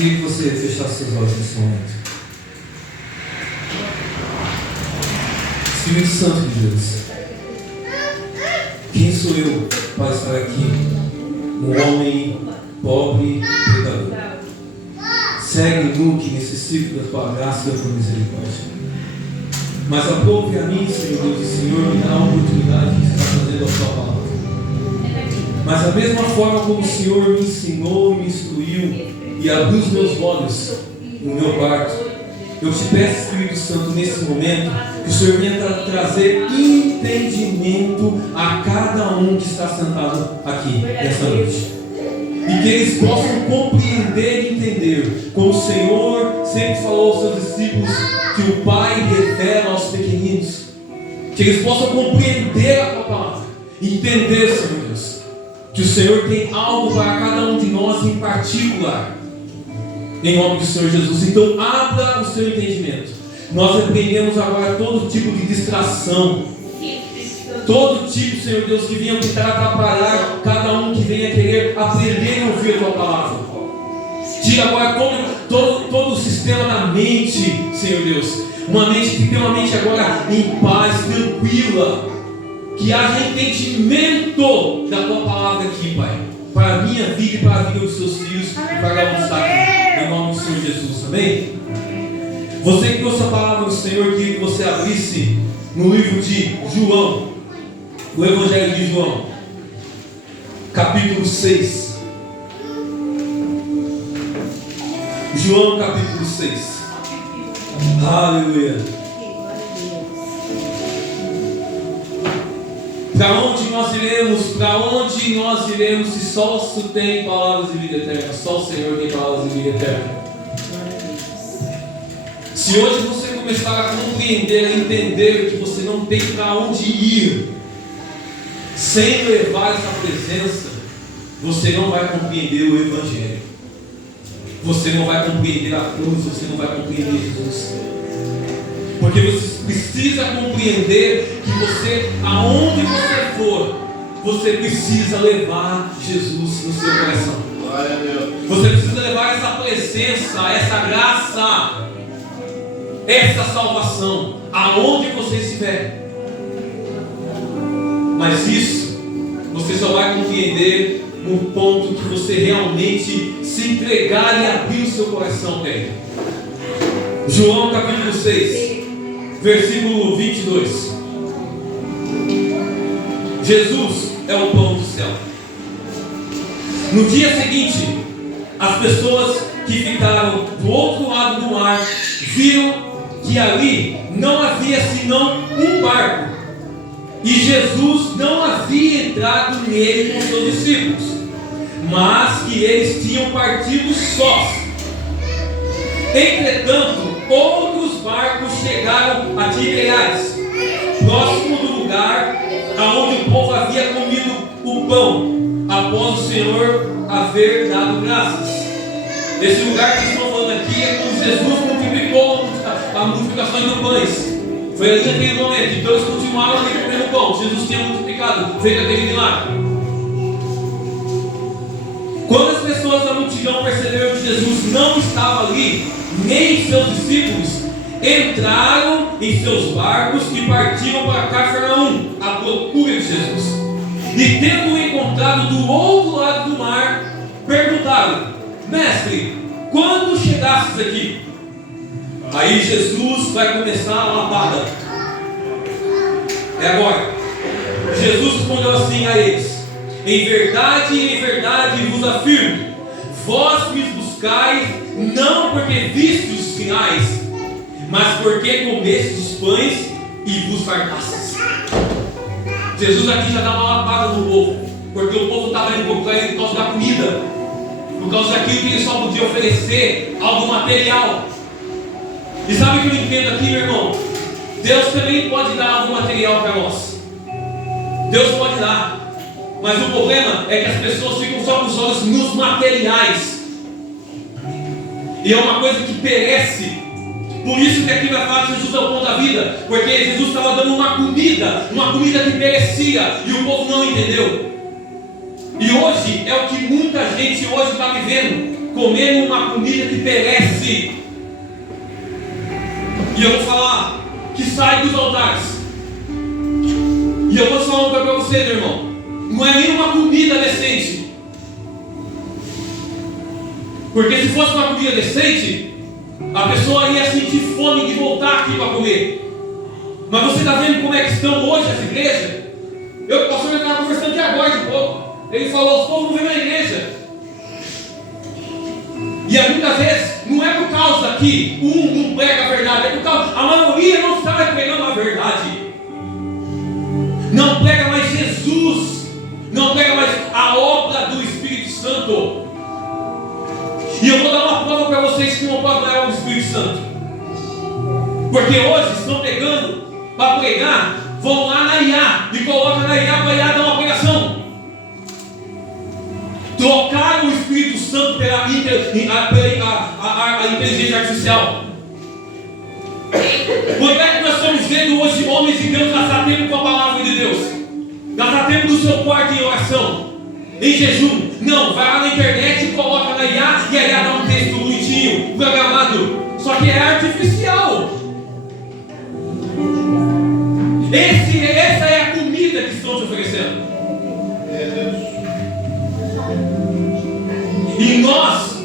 Queria que você fechasse seus olhos nesse momento. Espírito Santo de Deus, quem sou eu para estar aqui? Um homem pobre, pecador, cego e nu que necessita da tua graça e da tua misericórdia. Mas aprove a mim, Senhor Deus, e Senhor me dá a oportunidade de estar fazendo a tua palavra. Mas da mesma forma como o Senhor me ensinou e me instruiu e abriu os meus olhos no meu quarto, eu te peço, Espírito Santo, nesse momento, que o Senhor venha trazer entendimento a cada um que está sentado aqui nessa noite. E que eles possam compreender e entender, como o Senhor sempre falou aos seus discípulos, que o Pai revela aos pequeninos. Que eles possam compreender a tua palavra, entender, Senhor Deus, que o Senhor tem algo para cada um de nós em particular. Em nome do Senhor Jesus. Então abra o seu entendimento. Nós repreendemos agora todo tipo de distração, todo tipo, Senhor Deus, que venha tentar atrapalhar cada um que venha querer aprender a ouvir a tua palavra. Tira agora todo o sistema da mente, Senhor Deus. Uma mente que tem uma mente agora em paz, tranquila. Que haja entendimento da tua palavra aqui, Pai, para a minha vida e para a vida dos seus filhos, e para a nossa aqui. Em nome do Senhor Jesus, amém? Você que trouxe a palavra do Senhor, queria que você abrisse no livro de João, o Evangelho de João, capítulo 6. João, capítulo 6. Aleluia. Para onde nós iremos? Para onde nós iremos se só o tem palavras de vida eterna? Só o Senhor tem palavras de vida eterna. Se hoje você começar a compreender, a entender que você não tem para onde ir sem levar essa presença, você não vai compreender o Evangelho. Você não vai compreender a cruz, você não vai compreender Jesus. Porque você precisa compreender que você, aonde você for, você precisa levar Jesus no seu coração. Glória a Deus. Você precisa levar essa presença, essa graça, essa salvação, aonde você estiver. Mas isso, você só vai compreender no ponto que você realmente se entregar e abrir o seu coração para Ele. João capítulo 6. Versículo 22. Jesus é o pão do céu. No dia seguinte, as pessoas que ficaram do outro lado do mar viram que ali não havia senão um barco, e Jesus não havia entrado nele com seus discípulos, mas que eles tinham partido sós. Entretanto, outros barcos chegaram a Tiberíades, próximo do lugar aonde o povo havia comido o pão, após o Senhor haver dado graças. Esse lugar que estão falando aqui é quando Jesus multiplicou a multiplicação de pães. Foi ali naquele momento, então eles continuaram ali comendo pão. Jesus tinha multiplicado, feito aquele milagre. Quando as pessoas da multidão perceberam que Jesus não estava ali, nem seus discípulos, entraram em seus barcos e partiram para Cafarnaum à procura de Jesus. E tendo-o encontrado do outro lado do mar, perguntaram: Mestre, quando chegastes aqui? Aí Jesus vai começar a lavada. É agora. Jesus respondeu assim a eles: em verdade vos afirmo, vós me buscais não porque vistes os sinais, mas porque comestes os pães e vos fartastes. Jesus aqui já dá uma lavada no povo, porque o povo estava indo procurar ele por causa da comida, por causa daquilo que ele só podia oferecer, algo material. E sabe o que eu entendo aqui, meu irmão? Deus também pode dar algo material para nós. Deus pode dar. Mas o problema é que as pessoas ficam só com os olhos nos materiais. E é uma coisa que perece. Por isso que aqui vai falar que Jesus é o pão da vida. Porque Jesus estava dando uma comida que perecia, e o povo não entendeu. E hoje é o que muita gente hoje está vivendo. comendo uma comida que perece. E eu vou falar que sai dos altares. E eu vou falar uma coisa para você, meu irmão. Não é nenhuma comida decente. Porque se fosse uma comida decente, a pessoa ia sentir fome de voltar aqui para comer. Mas você está vendo como é que estão hoje as igrejas? O pastor estava conversando aqui agora de pouco. Ele falou: os povos não vêm na igreja. E muitas vezes não é por causa que não prega a verdade, é por causa a maioria não está pregando a verdade. Não prega mais Jesus, não prega mais a obra do Espírito Santo. E eu vou dar uma prova para vocês que não pode dar o Espírito Santo. Porque hoje estão pegando para pregar, vão lá na IA e colocam na IA para a IA dar uma pregação. Trocaram o Espírito Santo pela inteligência artificial. Quando é que nós estamos vendo hoje homens de Deus gastar tempo com a palavra de Deus? Gastar tempo no seu quarto em oração, em jejum? Não, vai lá na internet e coloca na IA e a IA dá um texto bonitinho, programado. Só que é artificial. Essa é a comida que estão te oferecendo. E nós,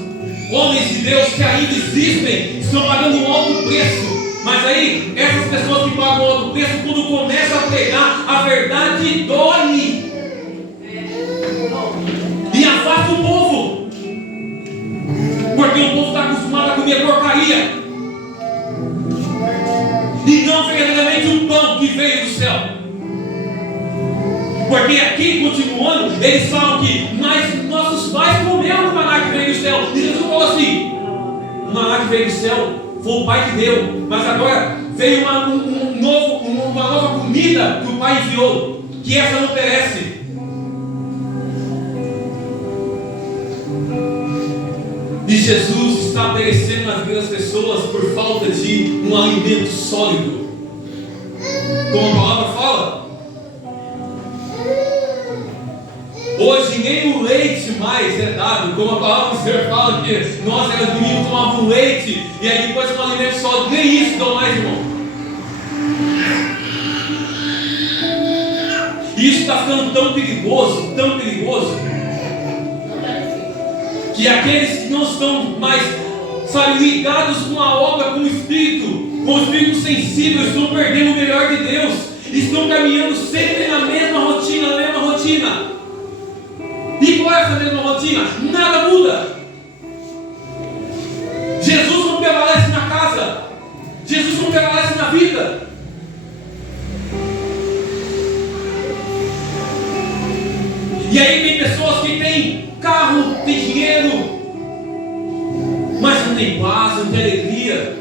homens de Deus que ainda existem, estão pagando um alto preço. Mas aí, essas pessoas que pagam um alto preço, quando começam a pregar, a verdade dói. E afasta o povo. Porque o povo está acostumado a comer porcaria. E não verdadeiramente um pão que veio do céu. Porque aqui, continuando, eles falam que mas nossos pais comeram o maná que veio do céu. E Jesus falou assim: o maná que veio do céu foi o Pai que deu. Mas agora veio uma nova comida que o Pai enviou, que essa não perece. E Jesus está perecendo nas vidas das pessoas por falta de um alimento sólido. Como a palavra fala, hoje nem o leite mais é dado. Como a palavra do Senhor fala que nós eras meninos tomavam leite e aí depois um alimento sólido. Nem isso dão mais, irmão. Isso está ficando tão perigoso, que aqueles que não estão mais, ligados com a obra, com o Espírito sensível, estão perdendo o melhor de Deus, estão caminhando sempre na mesma rotina. E qual é essa mesma rotina? Nada muda. Jesus não prevalece na casa, Jesus não prevalece na vida. E aí tem pessoas que têm carro, tem dinheiro, mas não tem paz, não tem alegria.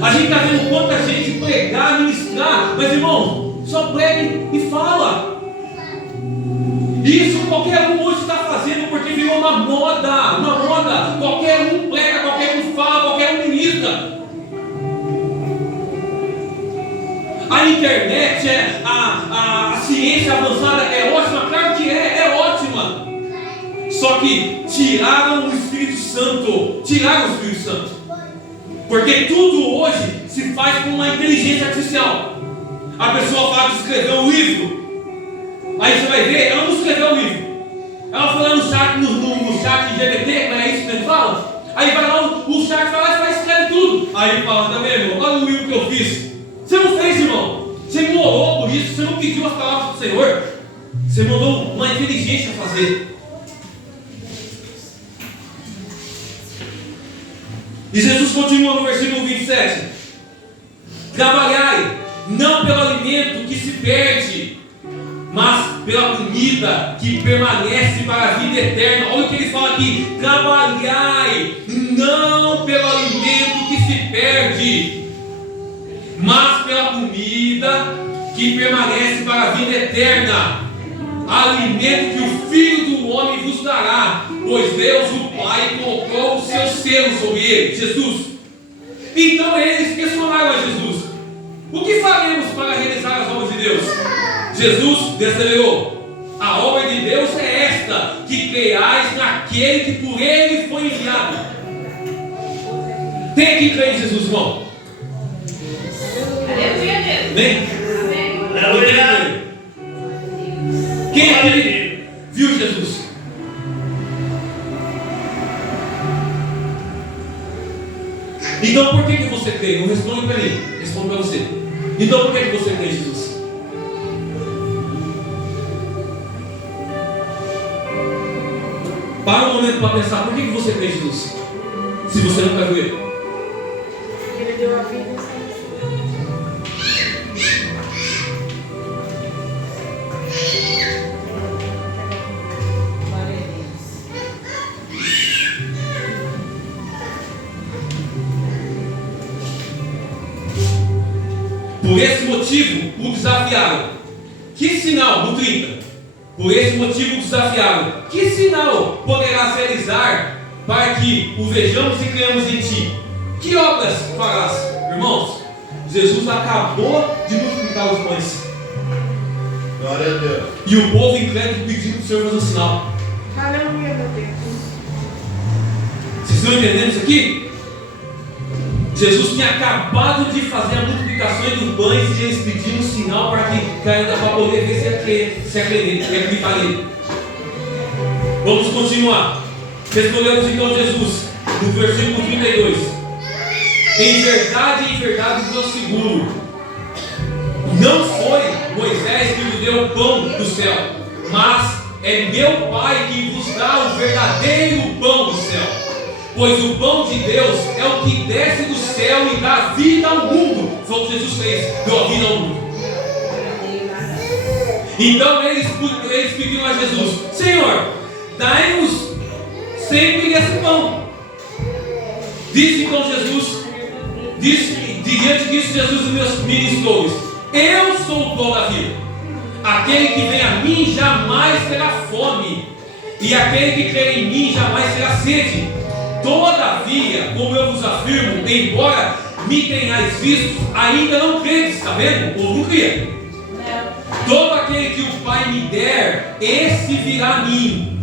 A gente está vendo quanta gente pregar, ministrar, mas irmão, só pregue e fala. Isso qualquer um hoje está fazendo porque virou uma moda. Qualquer um prega, qualquer um fala, qualquer um ministra. A internet, a ciência avançada é ótima, claro que é ótima. Só que tiraram o Espírito Santo. Porque tudo hoje se faz com uma inteligência artificial. A pessoa fala que escreveu um livro. Aí você vai ver, ela não escreveu o livro. Ela foi lá no chat GPT, é isso que ele fala? Aí vai lá, o chat vai lá e escreve tudo. Aí ele fala, tá vendo, irmão? Olha o livro que eu fiz. Você não fez, irmão. Você não orou por isso, você não pediu as palavras do Senhor. Você mandou uma inteligência fazer. E Jesus continua no versículo 27. Trabalhai, não pelo alimento que se perde, mas pela comida que permanece para a vida eterna. Olha o que ele fala aqui: trabalhai, não pelo alimento que se perde, mas pela comida que permanece para a vida eterna, alimento que o Filho do Homem vos dará, pois Deus, o Pai, colocou o seu selo sobre ele. Jesus. Então eles questionaram a Jesus: o que faremos para realizar as obras de Deus? Jesus desacelerou: a obra de Deus é esta, resta que creiais naquele que por ele foi enviado. Tem que crer em Jesus, irmão. Amém? Quem aqui viu Jesus? Então por que você crê? Não responde para mim, responde para você. Então por que você crê em Jesus? Para um momento para pensar, por que você crê em Jesus? Se você nunca viu Ele. Ele deu a vida. Por esse motivo o desafiaram. Que sinal? No 30. Por esse motivo o desafiaram. Que sinal poderás realizar para que o vejamos e creiamos em ti? Que obras farás? Irmãos, Jesus acabou de multiplicar os pães. Glória a Deus. E o povo incrédulo pedindo para o Senhor fazer um sinal. Aleluia, meu Deus. Vocês estão entendendo isso aqui? Jesus tinha acabado de fazer a multiplicação dos pães e eles pediram um sinal para poder ver se acreditar nele. Vamos continuar. Respondemos então Jesus, no versículo 32. Em verdade vos asseguro, não foi Moisés que vos deu o pão do céu, mas é meu Pai que vos dá o verdadeiro pão do céu. Pois o pão de Deus é o que desce do céu e dá vida ao mundo. Foi o que Jesus fez, deu a vida ao mundo. Então eles pediram a Jesus: Senhor, dai-nos sempre esse pão. Disse então Jesus, diante disso Jesus ministrou-lhes: Eu sou o pão da vida. Aquele que vem a mim jamais terá fome, e aquele que crê em mim jamais terá sede. Todavia, como eu vos afirmo, embora me tenhais visto, ainda não credes. Está vendo? O povo não cria. Todo aquele que o Pai me der, esse virá a mim.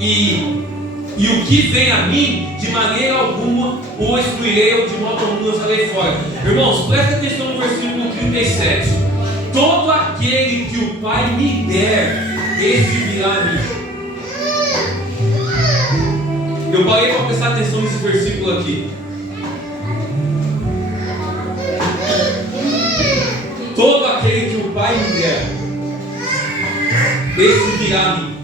E o que vem a mim, de maneira alguma o excluirei, ou de modo algum o lançarei fora. Irmãos, presta atenção no versículo 37. Todo aquele que o Pai me der, esse virá a mim. Eu parei para prestar atenção nesse versículo aqui. Todo aquele que o Pai me der, esse virá a mim.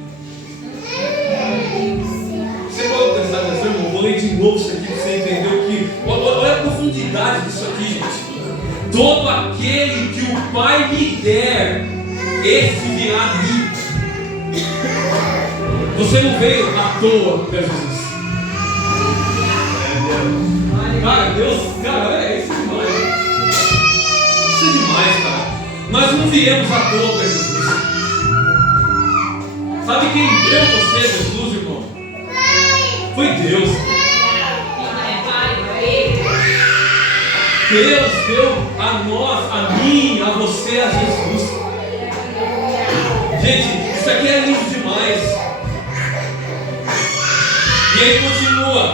Você pode prestar atenção, irmão? Vou ler de novo isso aqui para você entender o que. Olha a profundidade disso aqui, gente. Todo aquele que o Pai me der, esse virá a mim. Você não veio à toa para Jesus. Cara, Deus, cara, é isso demais. Isso é demais, cara. Nós não viemos à toa para Jesus. Sabe quem deu você, Jesus, irmão? Foi Deus. Deus deu a nós, a mim, a você, a Jesus. Gente, isso aqui é lindo demais. E ele continua: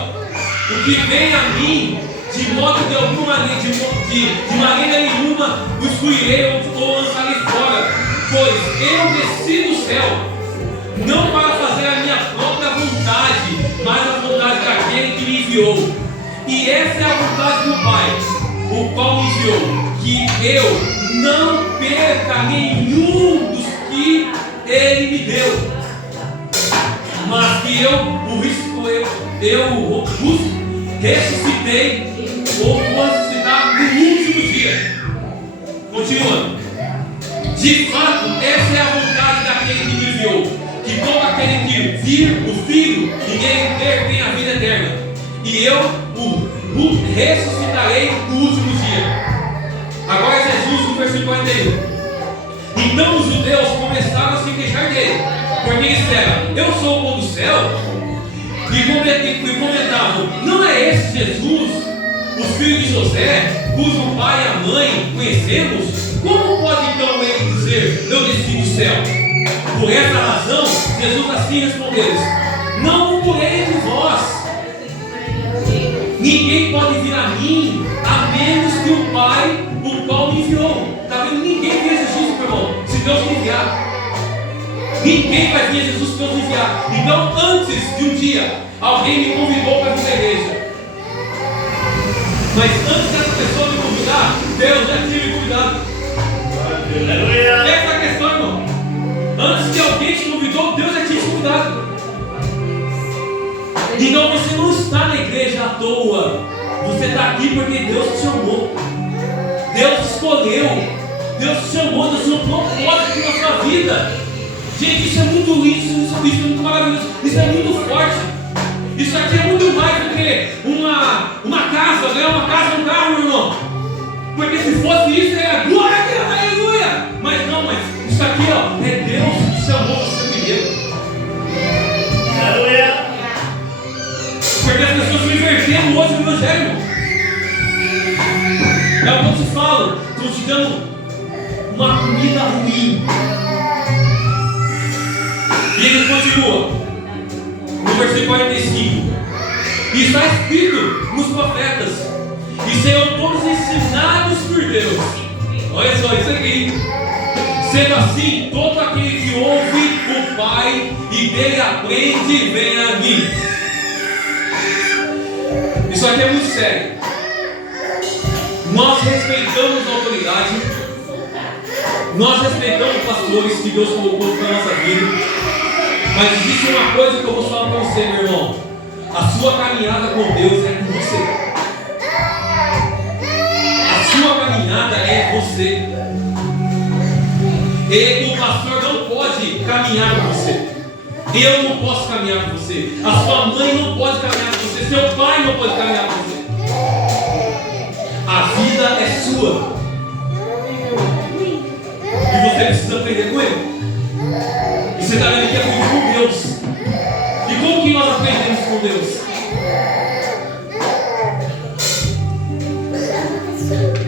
o que vem a mim, de modo de alguma maneira, de maneira nenhuma, o excluirei ou lançarei fora, pois eu desci do céu, não para fazer a minha própria vontade, mas a vontade daquele que me enviou. E essa é a vontade do Pai, o qual me enviou, que eu não perca nenhum dos que Ele me deu, mas que eu o ressuscitei, ou vou ressuscitar no último dia. Continuando. De fato, essa é a vontade daquele que me enviou, que todo aquele que vir o Filho e nele crer tem a vida eterna, e eu o ressuscitarei no último dia. Agora Jesus no versículo 41. Então os judeus começaram a se queixar dele, porque eles disseram: eu sou o pão do céu. E comentavam: não é esse Jesus, o filho de José, cujo pai e a mãe conhecemos? Como pode então ele dizer: eu desci do céu? Por essa razão, Jesus assim respondeu: não murmurei entre vós. Ninguém pode vir a mim, a menos que o Pai, o qual me enviou. Está vendo? Ninguém vê Jesus, meu irmão, se Deus me enviar. Ninguém vai vir a Jesus se Deus me enviar. Então, antes de um dia, alguém me convidou para vir à igreja. Mas antes dessa pessoa me convidar, Deus já tinha me convidado. Essa é a questão, irmão. Antes que alguém te convidou, Deus já tinha te convidado. Então você não está na igreja à toa. Você está aqui porque Deus te chamou. Deus te escolheu. Deus te chamou. Deus tinha um propósito na sua vida. Gente, isso é muito lindo. Isso é muito maravilhoso. Isso é muito forte. Isso aqui é muito mais do que uma casa, né? Uma casa, um carro, meu irmão. Porque se fosse isso, é glória a Deus, aleluia. Mas não, mas isso aqui, ó, é Deus que chamou você primeiro. Aleluia. Porque as pessoas estão invertendo hoje o evangelho. É o que eu te falo. Estão te dando uma comida ruim. E ele continua no versículo 45. E está escrito nos profetas: e serão todos ensinados por Deus. Olha só isso aqui. Sendo assim, todo aquele que ouve o Pai e dele aprende, vem a mim. Isso aqui é muito sério. Nós respeitamos a autoridade. Nós respeitamos pastores que Deus colocou na nossa vida. Mas existe uma coisa que eu vou falar para você, meu irmão. A sua caminhada com Deus é com você. A sua caminhada é você. E o pastor não pode caminhar com você. Eu não posso caminhar com você. A sua mãe não pode caminhar com você. Seu pai não pode caminhar com você. A vida é sua. E você precisa aprender com ele. E você está vendo que aprende com Deus. E como que nós aprendemos com Deus?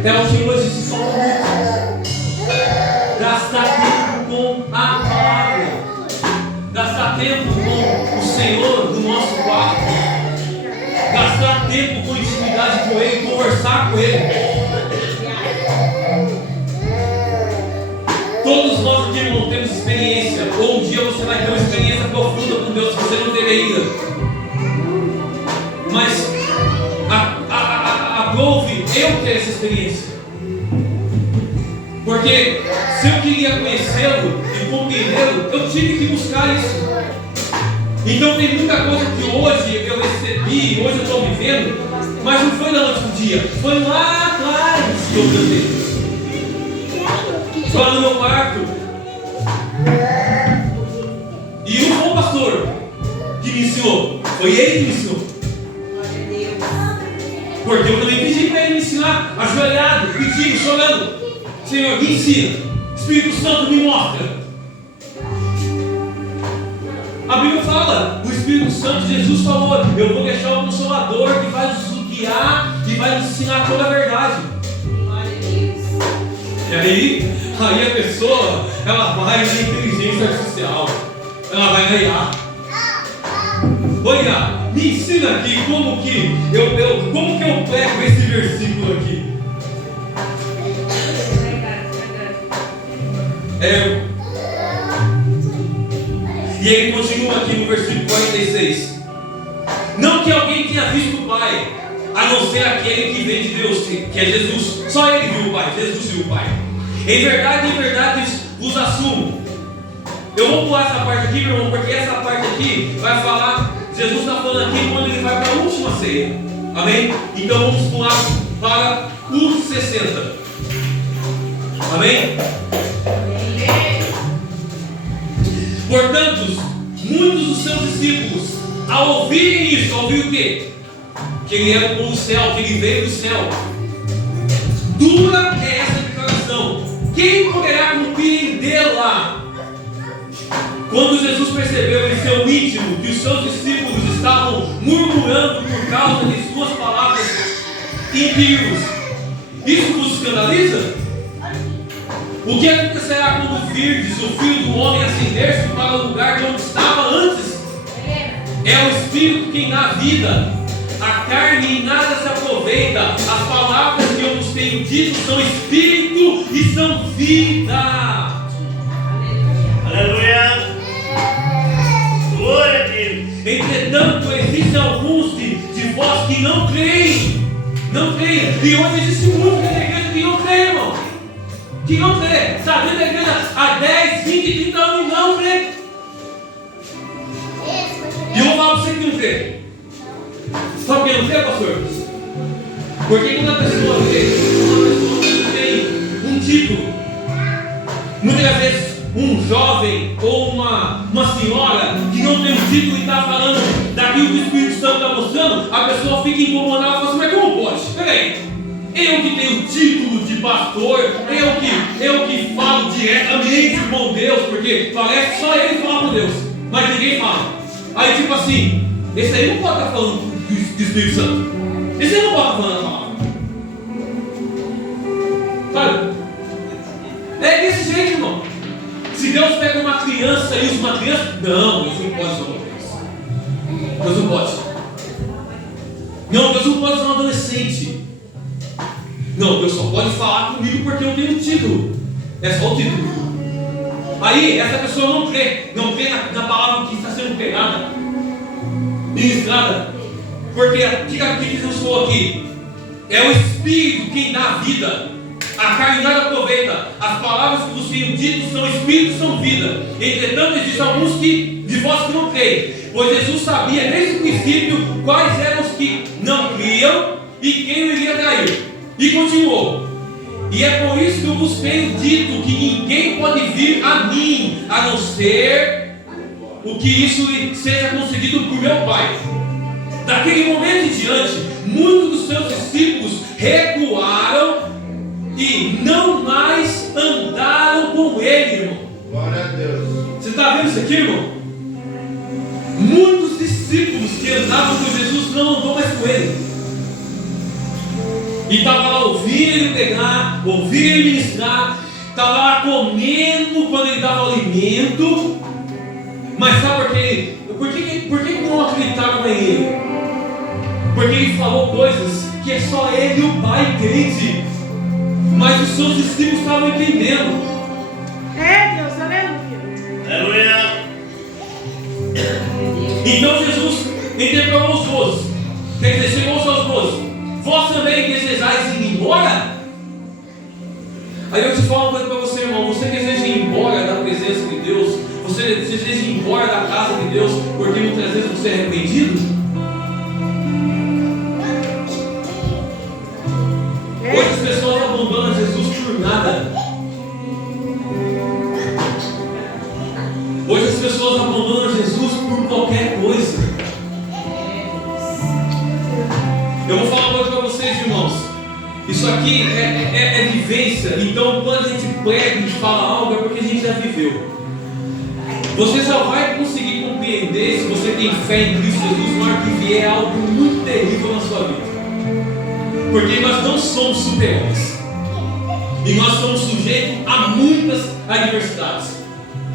É o que hoje se fala muito. Gastar tempo com a palavra. Gastar tempo com o Senhor no nosso quarto. Gastar tempo com intimidade com Ele, conversar com Ele. Todos nós aqui, irmão, temos experiência. Ou um dia você vai ter uma experiência profunda com Deus que você não teve ainda. Mas aprove eu ter essa experiência. Porque se eu queria conhecê-lo e compreendê-lo, eu tive que buscar isso. Então tem muita coisa que hoje eu recebi, hoje eu estou vivendo, mas não foi na noite do dia, foi lá atrás que eu cantei. Foi lá no meu quarto. E um bom pastor que me ensinou, foi ele que me ensinou. Porque eu também pedi para ele me ensinar, ajoelhado, pedindo, chorando. Senhor, me ensina. Espírito Santo, me mostra. A Bíblia fala, o Espírito Santo, Jesus falou: eu vou deixar o Consolador que vai nos guiar e vai nos ensinar toda a verdade. E aí a pessoa, ela vai na inteligência artificial, ela vai na IA. Olha, me ensina aqui como que eu pego esse versículo aqui. E ele continua aqui no versículo 46. Não que alguém tenha visto o Pai, a não ser aquele que vem de Deus, que é Jesus. Só ele viu o Pai, Jesus viu o Pai. Em verdade vos assumo. Eu vou pular essa parte aqui, meu irmão, porque essa parte aqui vai falar. Jesus está falando aqui quando ele vai para a última ceia. Amém? Então vamos pular para o 60. Amém? Portanto, muitos dos seus discípulos, ao ouvirem isso, ouviram o quê? Que ele era o céu, que ele veio do céu. Dura é essa declaração. Quem poderá compreendê-la? Quando Jesus percebeu em seu íntimo que os seus discípulos estavam murmurando por causa de suas palavras impias, isso nos escandaliza? O que acontecerá quando virdes o Filho do Homem ascender-se para o lugar de onde estava antes? É o Espírito quem dá vida. A carne em nada se aproveita. As palavras que eu vos tenho dito são Espírito e são vida. Aleluia. Glória a Deus. Entretanto, existem alguns de vós que não creem. Não creem. E hoje existe muito na igreja que não crê, irmão. Que não crê. Está dentro da igreja há 10, 20, 30 anos e não crê. E eu vou falar para você que não crê. Sabe por que não crê, pastor? Porque quando a pessoa tem um título, muitas vezes um jovem ou uma senhora que não tem um título e está falando daquilo que o Espírito Santo está mostrando, a pessoa fica incomodada e fala assim, mas como pode? Peraí, eu que tenho o título de pastor, eu que falo diretamente com Deus, porque parece só ele falar com Deus, mas ninguém fala. Aí tipo assim, esse aí não pode estar falando do Espírito Santo, esse aí não pode estar falando a palavra. Sabe? É desse jeito, irmão. Se Deus pega uma criança e usa uma criança, não, Deus não pode usar uma criança. Deus não pode. Não, Deus não pode usar um adolescente. Não, Deus só pode falar comigo porque eu tenho um título. É só o título. Aí, essa pessoa não crê na palavra que está sendo pregada, ministrada. Porque o que Jesus falou aqui? É o Espírito quem dá a vida. A carne nada aproveita. As palavras que vos tenho dito são Espírito e são vida. Entretanto, existem alguns de vós que não creem. Pois Jesus sabia desde o princípio quais eram os que não criam e quem o iria trair. E continuou. E é por isso que eu vos tenho dito que ninguém pode vir a mim, a não ser o que isso seja concedido por meu Pai. Daquele momento em diante, muitos dos seus discípulos recuaram e não mais andaram com ele, irmão. Glória a Deus. Você está vendo isso aqui, irmão? Muitos discípulos que andavam com Jesus não andou mais com ele. E estava lá ouvindo ele pregar, ouvindo ele ministrar, estava lá comendo quando ele dava alimento. Mas sabe por que não acreditavam em ele? Porque ele falou coisas que é só ele e o Pai entende. Mas os seus discípulos estavam entendendo. É Deus, aleluia. Aleluia. Então Jesus interpelou os 12. Quer dizer, chegou aos 12. Vós também desejais ir embora? Aí eu te falo uma coisa para você, irmão. Você deseja ir embora da presença de Deus? Você deseja ir embora da casa de Deus porque muitas vezes você é arrependido? Hoje as pessoas abandonam Jesus por nada. Hoje as pessoas abandonam Jesus por qualquer coisa. Eu vou falar uma coisa para vocês, irmãos. Isso aqui é vivência. Então quando a gente prega e fala algo é porque a gente já viveu. Você só vai conseguir compreender se você tem fé em Cristo Jesus na hora que vier algo muito terrível na sua vida. Porque nós não somos super-homens. E nós somos sujeitos a muitas adversidades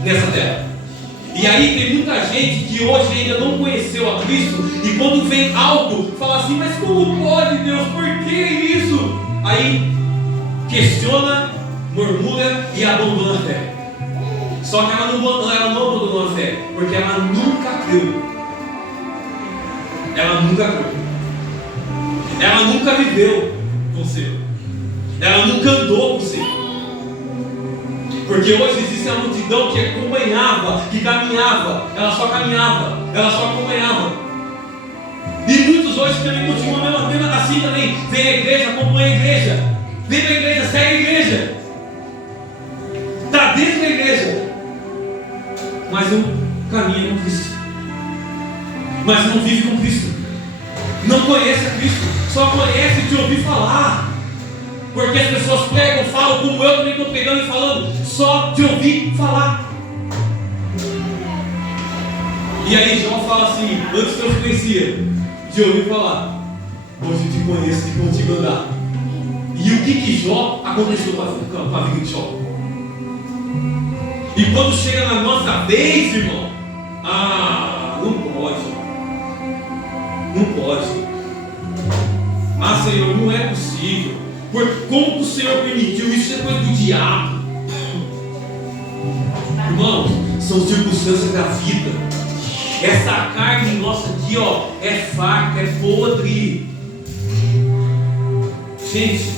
nessa terra. E aí tem muita gente que hoje ainda não conheceu a Cristo. E quando vem algo, fala assim, mas como pode, Deus? Por que isso? Aí questiona, murmura e abandona a fé. Só que ela não abandonou a fé, porque ela nunca creu. Ela nunca creu. Ela nunca viveu com o Senhor. Ela nunca andou com o Senhor. Porque hoje existe a multidão que acompanhava, que caminhava. Ela só caminhava, ela só acompanhava. E muitos hoje também continuam mesmo assim também. Vem à igreja, acompanha a igreja. Vem para a igreja, segue a igreja. Está dentro da igreja. Mas não caminha com Cristo. Mas não vive com Cristo. Não conhece a Cristo. Só conhece de ouvir falar. Porque as pessoas pregam, falam como eu também estou pegando e falando, só de ouvir falar. E aí João fala assim, antes que eu te conhecia, de ouvir falar, hoje te conheço e contigo andar. E o que Jó aconteceu com a vida de Jó? E quando chega na nossa vez, irmão, não pode. Não pode. Senhor, não é possível. Como que o Senhor permitiu? Isso é coisa do diabo. Irmãos, são circunstâncias da vida. Essa carne nossa aqui, é fraca, é podre. Gente,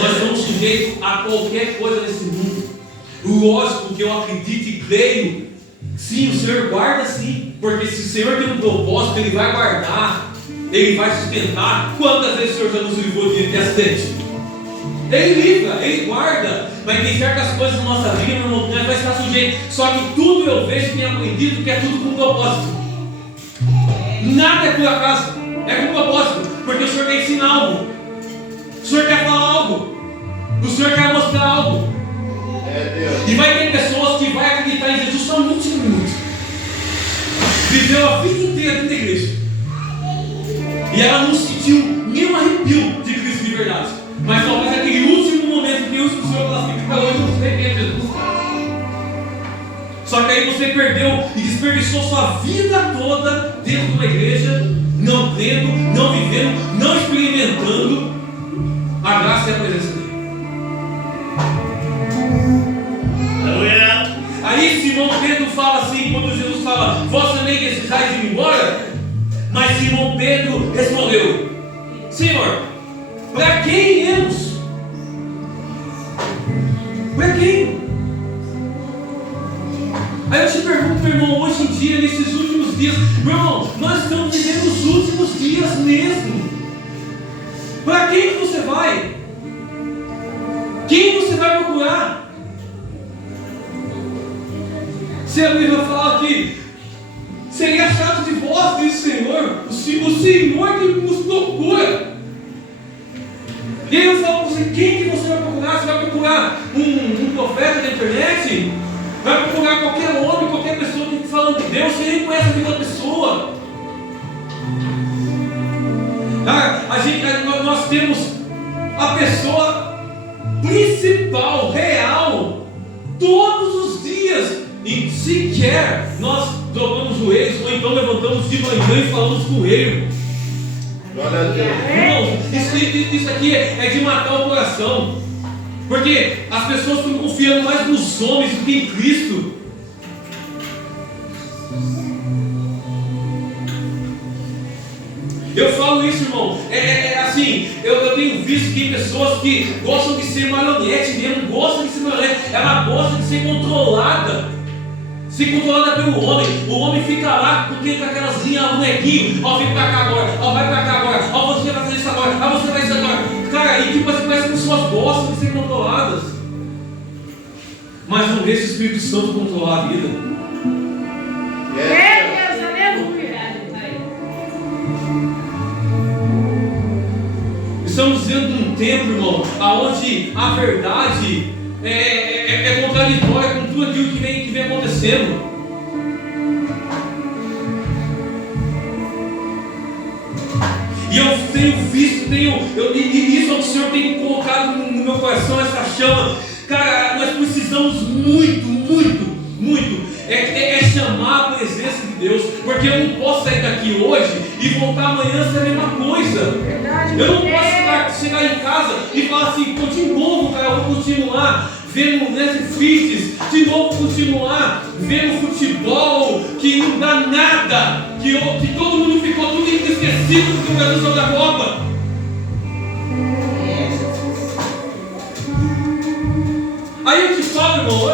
nós somos sujeitos a qualquer coisa nesse mundo. Lógico que eu acredito e creio. Sim, o Senhor guarda sim. Porque se o Senhor tem um propósito, Ele vai guardar. Ele vai sustentar. Quantas vezes o Senhor já nos livrou de acidente? Ele livra, Ele guarda. Mas tem certas coisas na nossa vida, meu irmão, que nós vai estar sujeito. Só que tudo eu vejo e tenho aprendido que é tudo com propósito. Nada é por acaso, é com propósito. Porque o Senhor quer ensinar algo. O Senhor quer falar algo. O Senhor quer mostrar algo. E vai ter pessoas que vão acreditar em Jesus só no último minuto. Viveu a vida inteira dentro da igreja. E ela não sentiu nenhum arrepio de Cristo de verdade. Mas talvez aquele último momento que o Senhor classifica hoje, você quem é Jesus. Só que aí você perdeu e desperdiçou sua vida toda dentro de uma igreja, não crendo, não vivendo, não experimentando a graça e a presença dele. Aí Simão Pedro fala assim, quando Jesus fala, vós também precisais de ir embora? Mas Simão Pedro respondeu, Senhor, para quem iremos? Para quem? Aí eu te pergunto, meu irmão, hoje em dia, nesses últimos dias, meu irmão, nós estamos vivendo os últimos dias mesmo. Para quem você vai? Quem você vai procurar? Se a Bíblia fala que seria chato de vós, diz o Senhor, o Senhor que nos procura. E aí eu falo para você, quem que você vai procurar? Você vai procurar um profeta da internet? Vai procurar qualquer homem, qualquer pessoa que está falando de Deus? Você nem conhece a vida da pessoa. Nós temos a pessoa principal, real, todos os dias. E sequer nós dobramos os joelhos, ou então levantamos de manhã e falamos com Ele. Glória a Deus. Irmãos, isso aqui é de matar o coração. Porque as pessoas estão confiando mais nos homens do que em Cristo. Eu falo isso, irmão, assim, eu tenho visto que tem pessoas que gostam de ser marionete mesmo, gostam de ser marionete, ela gosta de ser controlada. Se controlada pelo homem, o homem fica lá com aquelas linhas, bonequinho, vem pra cá agora, vai pra cá agora, você vai fazer isso agora, você vai isso agora. Cara, e tipo assim, parece que as pessoas gostam de ser controladas, mas não deixa o Espírito Santo controlar a vida. Deus, aleluia. Estamos vivendo um tempo, irmão, onde a verdade é contraditória com tudo aquilo que vem acontecendo. E eu tenho visto, e isso é o que o Senhor tem colocado no meu coração, essa chama. Cara, nós precisamos muito chamar a presença de Deus, porque eu não posso sair daqui hoje e voltar amanhã ser a mesma coisa. Verdade, eu não posso chegar em casa e falar assim, pô, de novo, cara, eu vou continuar vendo Netflix, de novo continuar vendo futebol que não dá nada, que todo mundo ficou tudo esquecido porque o Brasil saiu da Copa. Aí eu te falo, irmão,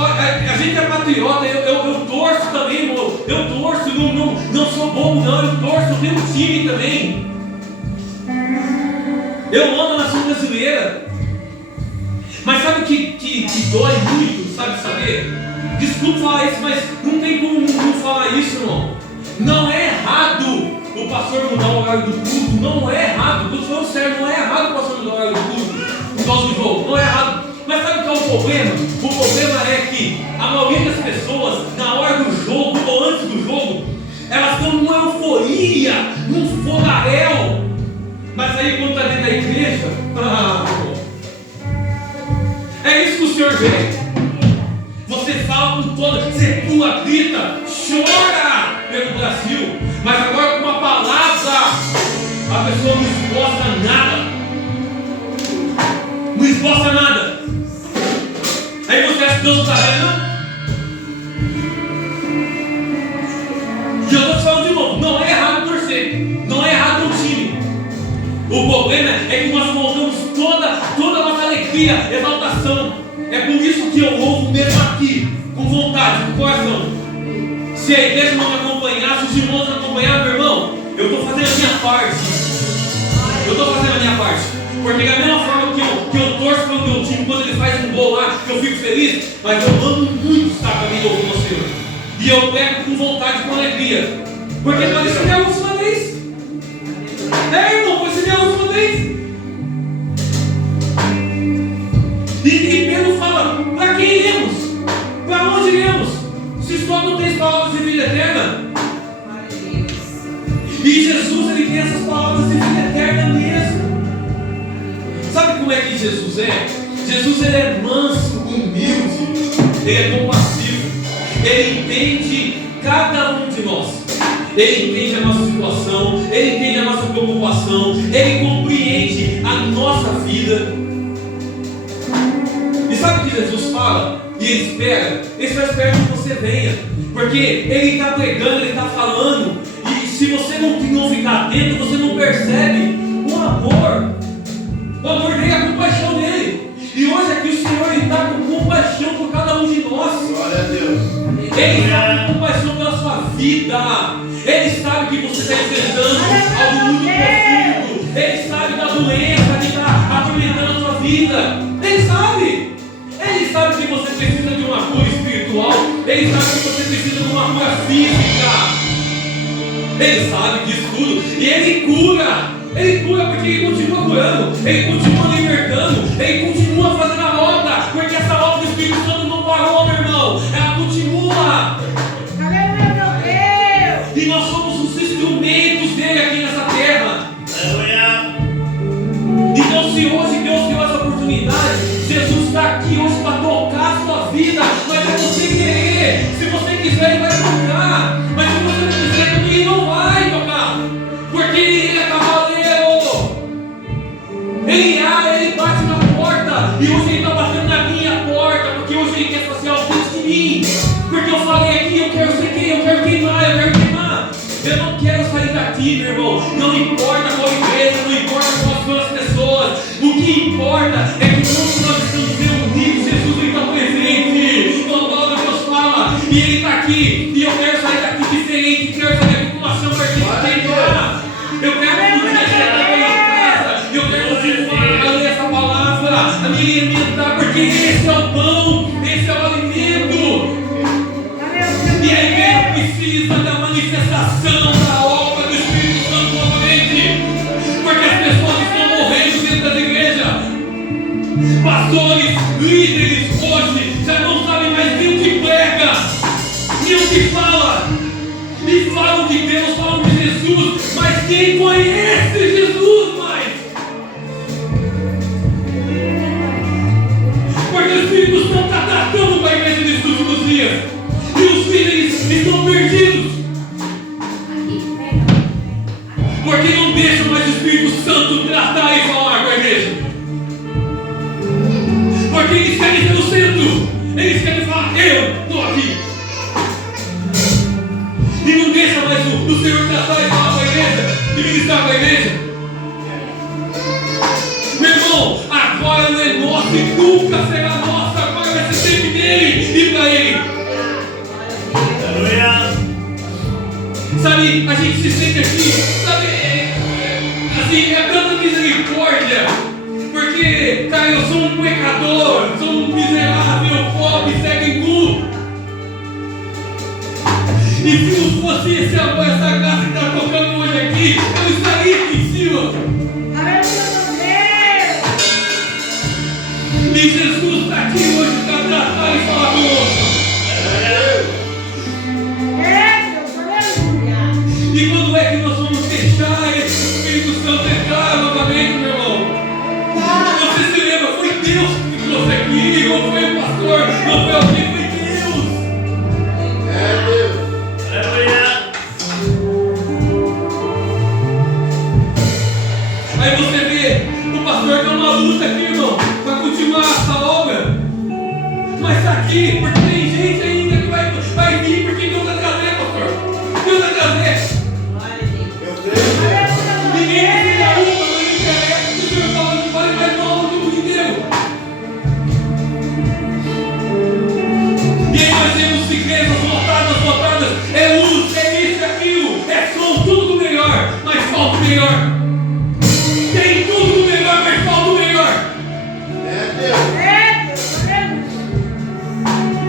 a gente é patriota, eu torço também, irmão, eu torço, não sou bobo não, eu torço, eu tenho um time também. Eu amo a nação brasileira. Mas sabe o que dói muito, sabe saber? Desculpa falar isso, mas não tem como não falar isso, irmão. Não é errado o pastor mudar o horário do culto, não é errado, estou falando sério, não é errado o pastor mudar o horário do culto por causa do jogo, não é errado. Mas sabe qual é o problema? O problema é que a maioria das pessoas, na hora do jogo ou antes do jogo, elas estão numa euforia, num fogaréu. Mas aí quando está dentro da igreja, é isso que o Senhor vem. Você fala com toda, você pula, grita, chora pelo Brasil, mas agora com uma palavra, a pessoa não esboça nada. Não esboça nada. Aí você acha que Deus não está vendo? E eu estou te falando de novo, não é errado torcer, não é errado ter um time. O problema é que nós colocamos toda a nossa alegria, exaltação. É por isso que eu louvo mesmo aqui, com vontade, com coração. Se a igreja não me acompanhar, se os irmãos não acompanhar, meu irmão, eu estou fazendo a minha parte. Eu estou fazendo a minha parte. Porque da mesma forma que eu torço pelo meu time quando ele faz um gol lá, eu fico feliz, mas eu amo muito estar com a minha ouvir o Senhor. E eu pego com vontade, com alegria. Porque pode ser a última vez. É, irmão, pode ser a última vez. E Pedro fala, para quem iremos? Para onde iremos? Se só não tens palavras de vida eterna. E Jesus, ele tem essas palavras de vida eterna mesmo. Sabe como é que Jesus é? Jesus, ele é manso, humilde, ele é compassivo, ele entende cada um de nós, ele entende a nossa situação, ele entende a nossa preocupação, ele compreende a nossa vida. E sabe o que Jesus fala? E ele só espera que você venha, porque ele está pregando, ele está falando, e se você não ficar atento, você não percebe o amor dele, a compaixão dele. E hoje aqui o Senhor está com compaixão por cada um de nós. Glória a Deus. Ele está com compaixão pela sua vida. Ele sabe que você está enfrentando algo muito profundo. Ele sabe da doença que está atormentando a sua vida. Ele sabe. Ele sabe que você precisa de uma cura espiritual. Ele sabe que você precisa de uma cura física. Ele sabe disso tudo. E ele cura. Ele cura porque ele continua curando. Ele continua libertando. Ele continua fazendo a obra. Porque essa obra do Espírito Santo não parou, meu irmão. Ela continua. Aleluia, meu Deus. E nós somos os instrumentos dele aqui nessa terra. Aleluia. Então, se hoje Deus deu essa oportunidade, Jesus está aqui hoje para tocar a sua vida. Mas é você querer. Se você quiser, ele vai tocar. Mas se você não quiser, também ele não vai tocar. Porque ele é cavaleiro. Ele bate na porta. E hoje ele está batendo na minha porta. Porque hoje ele quer fazer algo dentro de mim. Porque eu falei aqui, eu quero ser quem? Eu quero queimar. Eu não quero sair daqui, meu irmão. Não importa qual igreja, não importa quais são as pessoas. O que importa é que quando nós estamos reunidos, Jesus está presente. Então a palavra de Deus fala. E ele está aqui. E eu quero sair daqui diferente. Quero sair com uma chama ardente queimar. Eu quero continuar chegar em casa. Eu quero continuar a ler essa palavra, a me alimentar, porque esse é o pão, esse é o alimento. E a igreja precisa da manifestação da obra do Espírito Santo novamente, porque as pessoas estão morrendo dentro das igrejas. Pastores, líderes hoje já não sabem mais nem o que prega, nem o que fala. E falam de Deus, falam de Jesus, mas quem conhece Jesus mais? Porque o Espírito Santo está tratando com a igreja nesses últimos dias. E os líderes estão perdidos. Porque não deixam mais o Espírito Santo tratar e falar com a igreja. Porque eles querem ser o centro. Eles querem falar, eu estou aqui. E não deixa mais o Senhor tratar e falar com a igreja. E ministrar com a igreja. Meu irmão, agora não é nosso e nunca será nosso. Agora vai ser sempre dele e para ele. Aleluia. Sabe, a gente se sente aqui, sabe, assim, é tanta misericórdia, porque, cara, eu sou um pecador, sou um miserável, pobre, cego e nu. E se não fosse esse amor, essa graça que está tocando hoje aqui, eu estaria aqui em cima. Aleluia, E Jesus está aqui hoje para tratar e falar conosco. E quando é que nós vamos deixar esse Espírito Santo entrar novamente, meu irmão? Você se lembra? Foi Deus que te trouxe aqui, ou foi Aí você vê, o pastor está numa luta aqui, irmão, para continuar essa obra. Mas está aqui, porque tem gente ainda que vai vir, porque Deus vai trazer, pastor. Deus vai trazer. Eu creio. Ninguém vai ter a luta, não interessa. O Senhor fala que vale mais mal do que o mundo inteiro. E aí nós temos igrejas lotadas, é luz, é isso, é aquilo, é som, tudo do melhor, mas falta o melhor. Tem tudo do melhor, mas falta o melhor. É Deus.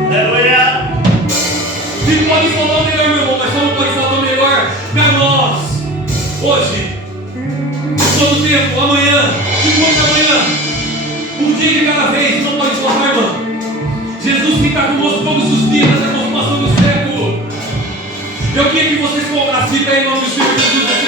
Aleluia. E pode faltar o melhor, meu irmão, mas só não pode faltar o melhor para nós. Hoje, todo tempo, amanhã, depois da manhã, um dia de cada vez, não pode faltar, irmão. Jesus fica conosco todos os dias até a consumação do século. Eu queria que vocês colocassem em pé em nome do Senhor Jesus.